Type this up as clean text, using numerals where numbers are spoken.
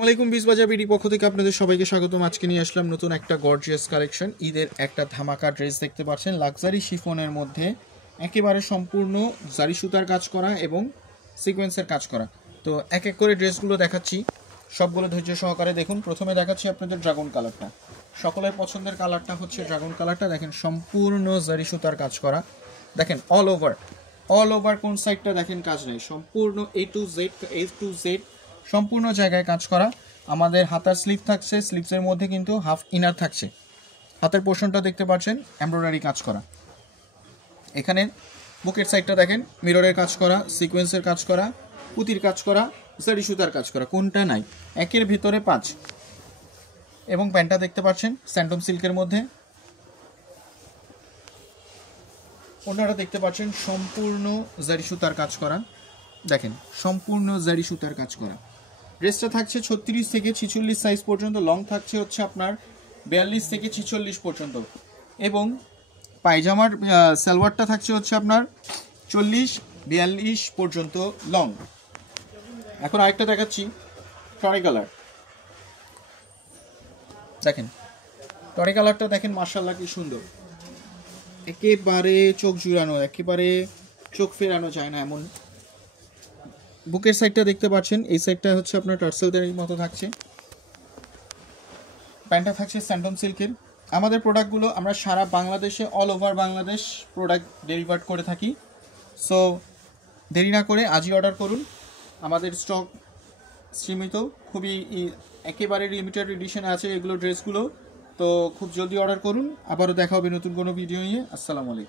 আসসালামাইকুম বিজবাজার বিডি পক্ষ থেকে আপনাদের সবাইকে স্বাগতম। আজকে নিয়ে আসলাম নতুন একটা গর্জিয়াস কালেকশন। ঈদের একটা ধামাকা ড্রেস দেখতে পাচ্ছেন, লাক্সারি শিফনের মধ্যে একেবারে সম্পূর্ণ জারি সুতার কাজ করা এবং সিকোয়েন্সের কাজ করা। তো এক এক করে ড্রেসগুলো দেখাচ্ছি, সবগুলো ধৈর্য সহকারে দেখুন। প্রথমে দেখাচ্ছি আপনাদের ড্রাগন কালারটা, সকলের পছন্দের কালারটা হচ্ছে ড্রাগন কালারটা। দেখেন সম্পূর্ণ জারি সুতার কাজ করা, দেখেন অল ওভার কোন সাইডটা দেখেন কাজ নেই, সম্পূর্ণ এ টু জেড সম্পূর্ণ জায়গায় কাজ করা। আমাদের হাতার স্লিভ থাকছে, স্লিভসের মধ্যে কিন্তু হাফ ইনার থাকছে। হাতের পোর্শনটা দেখতে পাচ্ছেন এমব্রয়ডারি কাজ করা। এখানে বুকের সাইডটা দেখেন মিররের কাজ করা, সিকোয়েন্সের কাজ করা, পুঁতির কাজ করা, জারি সুতার কাজ করা, কোনটা নাই, একের ভিতরে 5। এবং প্যান্টটা দেখতে পাচ্ছেন স্যান্ডম সিল্কের মধ্যে। ওনারা দেখতে পাচ্ছেন সম্পূর্ণ জারি সুতার কাজ করা, দেখেন সম্পূর্ণ জারি সুতার কাজ করা। ড্রেসটা থাকছে 36 থেকে 46 সাইজ পর্যন্ত, লং থাকছে হচ্ছে আপনার 42 থেকে 46 পর্যন্ত, এবং পায়জামার সালোয়ারটা থাকছে হচ্ছে আপনার 40-42 পর্যন্ত লং। এখন আরেকটা দেখাচ্ছি টরি কালার, দেখেন টরি কালারটা দেখেন মাশাআল্লাহ কি সুন্দর, একেবারে চোখ জুড়ানো, একেবারে চোখ ফেরানো যায় না এমন। বুকের সাইডটা দেখতে পাচ্ছেন, এই সাইডটা হচ্ছে আপনার টার্সেলদের মতো থাকছে। প্যান্টটা থাকছে স্যান্ডম সিল্কের। আমাদের প্রোডাক্টগুলো আমরা সারা বাংলাদেশে all over Bangladesh product deliver করে থাকি। সো দেরি না করে আজই অর্ডার করুন, আমাদের স্টক সীমিত, খুবই একেবারে লিমিটেড এডিশন আছে এগুলো ড্রেসগুলো। তো খুব জলদি অর্ডার করুন। আবারও দেখা হবে নতুন কোনো ভিডিও নিয়ে। আসসালামু আলাইকুম।